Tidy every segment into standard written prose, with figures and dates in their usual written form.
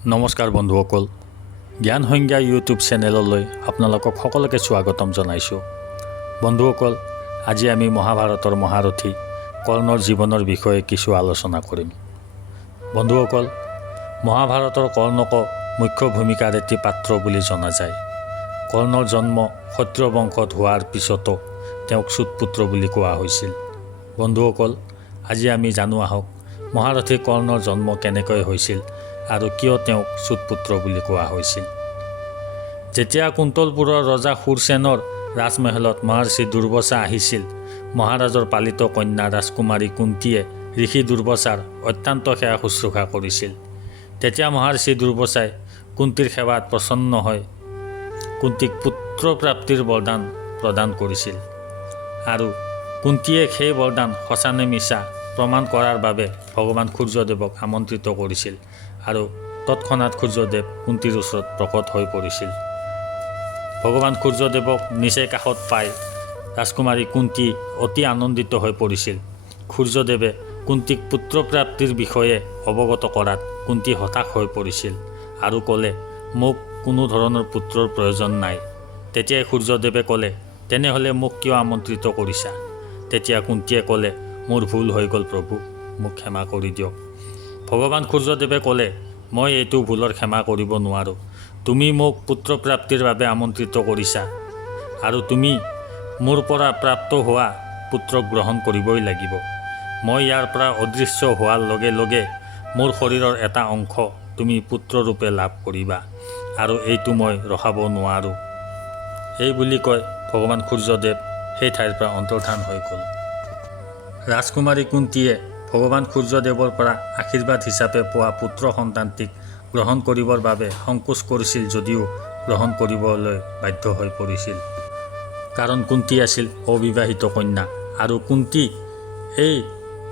নমস্কাৰ বন্ধুসকল, জ্ঞান সংজ্ঞা ইউটিউব চেনেললৈ আপোনালোকক সকলোকে স্বাগতম জনাইছোঁ। বন্ধুসকল, আজি আমি মহাভাৰতৰ মহাৰথী কৰ্ণৰ জীৱনৰ বিষয়ে কিছু আলোচনা কৰিম। বন্ধুসকল, মহাভাৰতৰ কৰ্ণক মুখ্য ভূমিকাৰ এটি পাত্ৰ বুলি জনা যায়। কৰ্ণৰ জন্ম ক্ষত্ৰিয় বংশত হোৱাৰ পিছতো তেওঁক চুতপুত্ৰ বুলি কোৱা হৈছিল। বন্ধুসকল, আজি আমি জানো আহক মহাৰথী কৰ্ণৰ জন্ম কেনেকৈ হৈছিল আৰু কিয় তেওঁক চুতপুত্ৰ বুলি কোৱা হৈছিল। যেতিয়া কুন্তলপুৰৰ ৰজা সুৰসেনৰ ৰাজমহলত মহৰ্ষি দুৰ্বাসা আহিছিল, মহাৰাজৰ পালিত কন্যা ৰাজকুমাৰী কুন্তীয়ে ঋষি দুৰ্বাসাৰ অত্যন্ত সেৱা শুশ্ৰূষা কৰিছিল। তেতিয়া মহৰ্ষি দুৰ্বাসাই কুন্তীৰ সেৱাত প্ৰসন্ন হৈ কুন্তীক পুত্ৰ প্ৰাপ্তিৰ বৰদান প্ৰদান কৰিছিল আৰু কুন্তীয়ে সেই বৰদান সঁচা নে মিছা প্ৰমাণ কৰাৰ বাবে ভগৱান সূৰ্যদেৱক আমন্ত্ৰিত কৰিছিল আৰু তৎক্ষণাৎ সূৰ্যদেৱ কুন্তীৰ ওচৰত প্ৰকট হৈ পৰিছিল। ভগৱান সূৰ্যদেৱক নিচেই কাষত পাই ৰাজকুমাৰী কুন্তী অতি আনন্দিত হৈ পৰিছিল। সূৰ্যদেৱে কুন্তীক পুত্ৰ প্ৰাপ্তিৰ বিষয়ে অৱগত কৰাত কুন্তী হতাশ হৈ পৰিছিল আৰু ক'লে, মোক কোনো ধৰণৰ পুত্ৰৰ প্ৰয়োজন নাই। তেতিয়াই সূৰ্যদেৱে ক'লে, তেনেহ'লে মোক কিয় আমন্ত্ৰিত কৰিছা? তেতিয়া কুন্তীয়ে ক'লে, মোৰ ভুল হৈ গ'ল প্ৰভু, মোক ক্ষমা কৰি দিয়ক। ভগৱান সূৰ্যদেৱে ক'লে, মই এইটো ভুলৰ ক্ষমা কৰিব নোৱাৰোঁ। তুমি মোক পুত্ৰ প্ৰাপ্তিৰ বাবে আমন্ত্ৰিত কৰিছা আৰু তুমি মোৰ পৰা প্ৰাপ্ত হোৱা পুত্ৰক গ্ৰহণ কৰিবই লাগিব। মই ইয়াৰ পৰা অদৃশ্য হোৱাৰ লগে লগে মোৰ শৰীৰৰ এটা অংশ তুমি পুত্ৰৰূপে লাভ কৰিবা আৰু এইটো মই ৰখাব নোৱাৰোঁ। এই বুলি কৈ ভগৱান সূৰ্যদেৱ সেই ঠাইৰ পৰা অন্তৰ্ধান হৈ গ'ল। ৰাজকুমাৰী কুন্তীয়ে ভগৱান সূৰ্যদেৱৰ পৰা আশীৰ্বাদ হিচাপে পোৱা পুত্ৰ সন্তানটিক গ্ৰহণ কৰিবৰ বাবে সংকোচ কৰিছিল যদিও গ্ৰহণ কৰিবলৈ বাধ্য হৈ পৰিছিল। কাৰণ কুন্তী আছিল অবিবাহিত কন্যা আৰু কুন্তী এই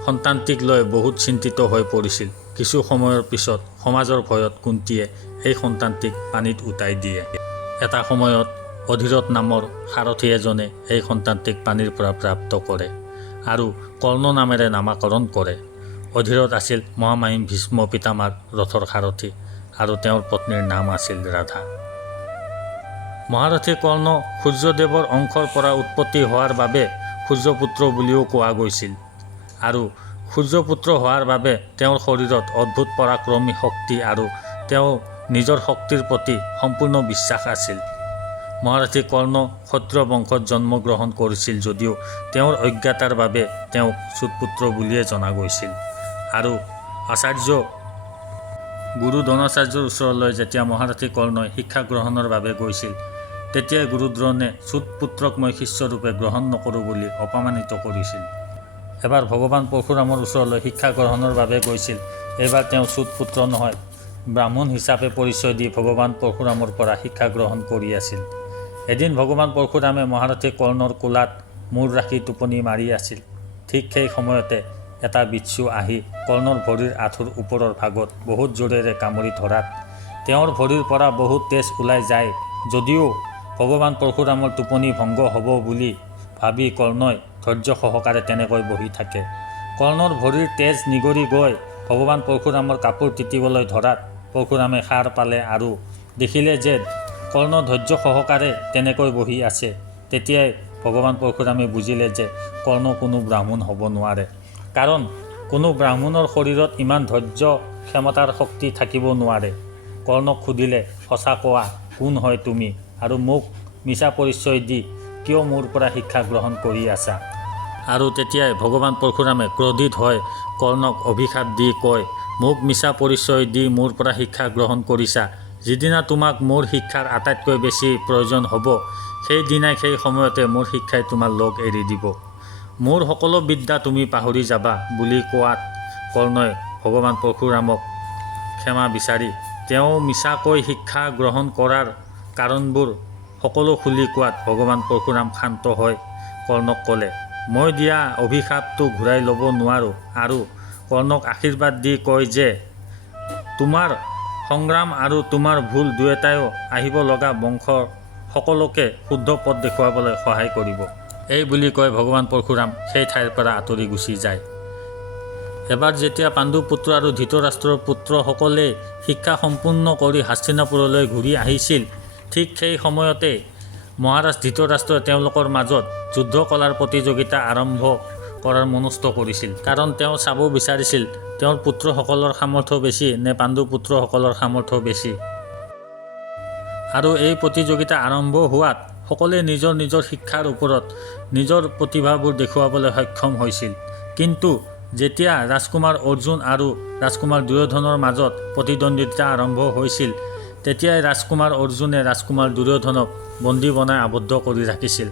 সন্তানটিক লৈ বহুত চিন্তিত হৈ পৰিছিল। কিছু সময়ৰ পিছত সমাজৰ ভয়ত কুন্তীয়ে এই সন্তানটিক পানীত উটাই দিয়ে। এটা সময়ত অধিৰথ নামৰ সাৰথী এজনে এই সন্তানটিক পানীৰ পৰা প্ৰাপ্ত কৰে আৰু কৰ্ণ নামেৰে নামাকৰণ কৰে। অধিৰথ আছিল মহামহিম ভীষ্ম পিতামাৰ ৰথৰ সাৰথী আৰু তেওঁৰ পত্নীৰ নাম আছিল ৰাধা। মহাৰথী কৰ্ণ সূৰ্যদেৱৰ অংশৰ পৰা উৎপত্তি হোৱাৰ বাবে সূৰ্যপুত্ৰ বুলিও কোৱা গৈছিল আৰু সূৰ্যপুত্ৰ হোৱাৰ বাবে তেওঁৰ শৰীৰত অদ্ভুত পৰাক্ৰমী শক্তি আৰু তেওঁ নিজৰ শক্তিৰ প্ৰতি সম্পূৰ্ণ বিশ্বাস আছিল। মহাৰথী কৰ্ণ ক্ষত্ৰিয় বংশত জন্মগ্ৰহণ কৰিছিল যদিও তেওঁৰ অজ্ঞতাৰ বাবে তেওঁক চুতপুত্ৰ বুলিয়ে জনা গৈছিল আৰু আচাৰ্য গুৰু দ্ৰোণাচাৰ্যৰ ওচৰলৈ যেতিয়া মহাৰথী কৰ্ণই শিক্ষা গ্ৰহণৰ বাবে গৈছিল, তেতিয়াই গুৰু দ্ৰোণে চুতপুত্ৰক মই শিষ্যৰূপে গ্ৰহণ নকৰোঁ বুলি অপমানিত কৰিছিল। এবাৰ ভগৱান পৰশুৰামৰ ওচৰলৈ শিক্ষা গ্ৰহণৰ বাবে গৈছিল। এইবাৰ তেওঁ চুতপুত্ৰ নহয়, ব্ৰাহ্মণ হিচাপে পৰিচয় দি ভগৱান পৰশুৰামৰ পৰা শিক্ষা গ্ৰহণ কৰি আছিল। এদিন ভগৱান পৰশুৰামে মহাৰথী কৰ্ণৰ কোলাত মূৰ ৰাখি টোপনি মাৰি আছিল। ঠিক সেই সময়তে এটা বিচ্ছু আহি কৰ্ণৰ ভৰিৰ আঁঠুৰ ওপৰৰ ভাগত বহুত জোৰেৰে কামুৰি ধৰাত তেওঁৰ ভৰিৰ পৰা বহুত তেজ ওলাই যায়। যদিও ভগৱান পৰশুৰামৰ টোপনি ভংগ হ'ব বুলি ভাবি কৰ্ণই ধৈৰ্য সহকাৰে তেনেকৈ বহি থাকে। কৰ্ণৰ ভৰিৰ তেজ নিগৰি গৈ ভগৱান পৰশুৰামৰ কাপোৰ তিতিবলৈ ধৰাত পৰশুৰামে সাৰ পালে আৰু দেখিলে যে কৰ্ণ ধৈৰ্য সহকাৰে তেনেকৈ বহি আছে। তেতিয়াই ভগৱান পৰশুৰামে বুজিলে যে কৰ্ণ কোনো ব্ৰাহ্মণ হ'ব নোৱাৰে, কাৰণ কোনো ব্ৰাহ্মণৰ শৰীৰত ইমান ধৈৰ্য ক্ষমতাৰ শক্তি থাকিব নোৱাৰে। কৰ্ণক সুধিলে, সঁচা কোৱা, কোন হয় তুমি আৰু মোক মিছা পৰিচয় দি কিয় মোৰ পৰা শিক্ষা গ্ৰহণ কৰি আছা? আৰু তেতিয়াই ভগৱান পৰশুৰামে ক্ৰোধিত হৈ কৰ্ণক অভিশাপ দি কয়, মোক মিছা পৰিচয় দি মোৰ পৰা শিক্ষা গ্ৰহণ কৰিছা। যিদিনা তোমাক মোৰ শিক্ষাৰ আটাইতকৈ বেছি প্ৰয়োজন হ'ব, সেইদিনাই সেই সময়তে মোৰ শিক্ষাই তোমাৰ লগ এৰি দিব। মোৰ সকলো বিদ্যা তুমি পাহৰি যাবা বুলি কোৱাত কৰ্ণই ভগৱান পৰশুৰামক ক্ষমা বিচাৰি তেওঁ মিছাকৈ শিক্ষা গ্ৰহণ কৰাৰ কাৰণবোৰ সকলো খুলি কোৱাত ভগৱান পৰশুৰাম শান্ত হৈ কৰ্ণক ক'লে, মই দিয়া অভিশাপটো ঘূৰাই ল'ব নোৱাৰোঁ আৰু কৰ্ণক আশীৰ্বাদ দি কয় যে তোমাৰ সংগ্ৰাম আৰু তোমাৰ ভুল দুয়োটাইও আহিব লগা বংশৰ সকলোকে শুদ্ধ পথ দেখুৱাবলৈ সহায় কৰিব। এই বুলি কৈ ভগৱান পৰশুৰাম সেই ঠাইৰ পৰা আঁতৰি গুচি যায় এবাৰ যেতিয়া পাণ্ডু পুত্ৰ আৰু ধৃতৰাষ্ট্ৰৰ পুত্ৰসকলে শিক্ষা সম্পূৰ্ণ কৰি হস্তিনাপুৰলৈ ঘূৰি আহিছিল, ঠিক সেই সময়তে মহাৰাজ ধৃতৰাষ্ট্ৰই তেওঁলোকৰ মাজত যুদ্ধ কলাৰ প্ৰতিযোগিতা আৰম্ভ কৰাৰ মনস্থ কৰিছিল। কাৰণ তেওঁ চাব বিচাৰিছিল তেওঁৰ পুত্ৰসকলৰ সামৰ্থ্য বেছি নে পাণ্ডু পুত্ৰসকলৰ সামৰ্থ্য বেছি। আৰু এই প্ৰতিযোগিতা আৰম্ভ হোৱাত সকলোৱে নিজৰ নিজৰ শিক্ষাৰ ওপৰত নিজৰ প্ৰতিভাবোৰ দেখুৱাবলৈ সক্ষম হৈছিল। কিন্তু যেতিয়া ৰাজকুমাৰ অৰ্জুন আৰু ৰাজকুমাৰ দুৰ্যোধনৰ মাজত প্ৰতিদ্বন্দ্বিতা আৰম্ভ হৈছিল, তেতিয়াই ৰাজকুমাৰ অৰ্জুনে ৰাজকুমাৰ দুৰ্যোধনক বন্দী বনাই আবদ্ধ কৰি ৰাখিছিল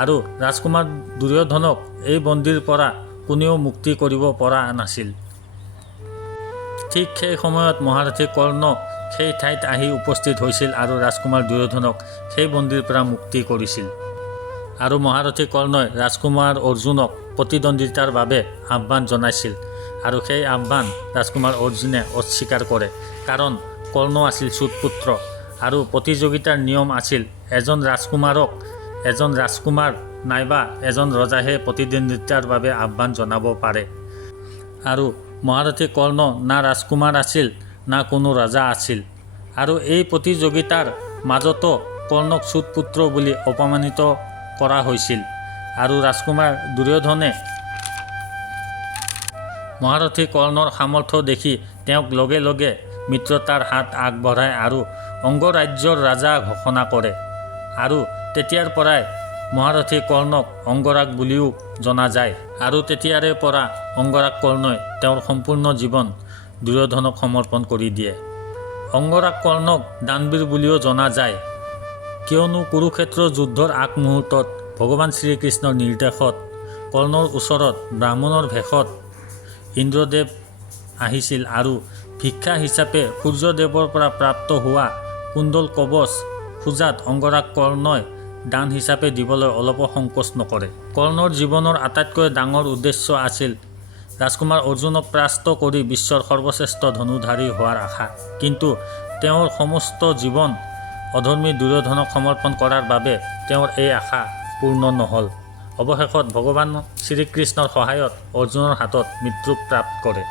আৰু ৰাজকুমাৰ দুৰ্যোধনক এই বন্দীৰ পৰা কোনেও মুক্তি কৰিব পৰা নাছিল। ঠিক সেই সময়ত মহাৰথী কৰ্ণ সেই ঠাইত আহি উপস্থিত হৈছিল আৰু ৰাজকুমাৰ দুৰ্যোধনক সেই বন্দীৰ পৰা মুক্তি কৰিছিল। আৰু মহাৰথী কৰ্ণই ৰাজকুমাৰ অৰ্জুনক প্ৰতিদ্বন্দ্বিতাৰ বাবে আহ্বান জনাইছিল আৰু সেই আহ্বান ৰাজকুমাৰ অৰ্জুনে অস্বীকাৰ কৰে। কাৰণ কৰ্ণ আছিল চুতপুত্ৰ আৰু প্ৰতিযোগিতাৰ নিয়ম আছিল এজন ৰাজকুমাৰক এজন ৰাজকুমাৰ নাইবা এজন ৰজাহে প্ৰতিদ্বন্দ্বিতাৰ বাবে আহ্বান জনাব পাৰে। আৰু মহাৰথী কৰ্ণ না ৰাজকুমাৰ আছিল না কোনো ৰজা আছিল। আৰু এই প্ৰতিযোগিতাৰ মাজতো কৰ্ণক চুতপুত্ৰ বুলি অপমানিত কৰা হৈছিল। আৰু ৰাজকুমাৰ দুৰ্যোধনে মহাৰথী কৰ্ণৰ সামৰ্থ্য দেখি তেওঁক লগে লগে মিত্ৰতাৰ হাত আগবঢ়ায় আৰু অংগৰাজ্যৰ ৰজা ঘোষণা কৰে। আৰু তেতিয়াৰ পৰাই মহাৰথী কৰ্ণক অংগৰাগ বুলিও জনা যায়। আৰু তেতিয়াৰে পৰা অংগৰাগ কৰ্ণই তেওঁৰ সম্পূৰ্ণ জীৱন দুৰ্যোধনক সমৰ্পণ কৰি দিয়ে। অংগৰাগ কৰ্ণক দানবীৰ বুলিও জনা যায়, কিয়নো কুৰুক্ষেত্ৰৰ যুদ্ধৰ আগমুহূৰ্তত ভগৱান শ্ৰীকৃষ্ণৰ নিৰ্দেশত কৰ্ণৰ ওচৰত ব্ৰাহ্মণৰ ভেষত ইন্দ্ৰদেৱ আহিছিল আৰু ভিক্ষা হিচাপে সূৰ্যদেৱৰ পৰা প্ৰাপ্ত হোৱা কুণ্ডল কৱচ খোজাত অংগৰাগ কৰ্ণই দান হিচাপে দিবলৈ অলপো সংকোচ নকৰে। কৰ্ণৰ জীৱনৰ আটাইতকৈ ডাঙৰ উদ্দেশ্য আছিল ৰাজকুমাৰ অৰ্জুনক পৰাস্ত কৰি বিশ্বৰ সৰ্বশ্ৰেষ্ঠ ধনুধাৰী হোৱাৰ আশা। কিন্তু তেওঁৰ সমস্ত জীৱন অধৰ্মী দুৰ্যোধনক সমৰ্পণ কৰাৰ বাবে তেওঁৰ এই আশা পূৰ্ণ নহ'ল। অৱশেষত ভগৱান শ্ৰীকৃষ্ণৰ সহায়ত অৰ্জুনৰ হাতত মৃত্যু প্ৰাপ্ত কৰে।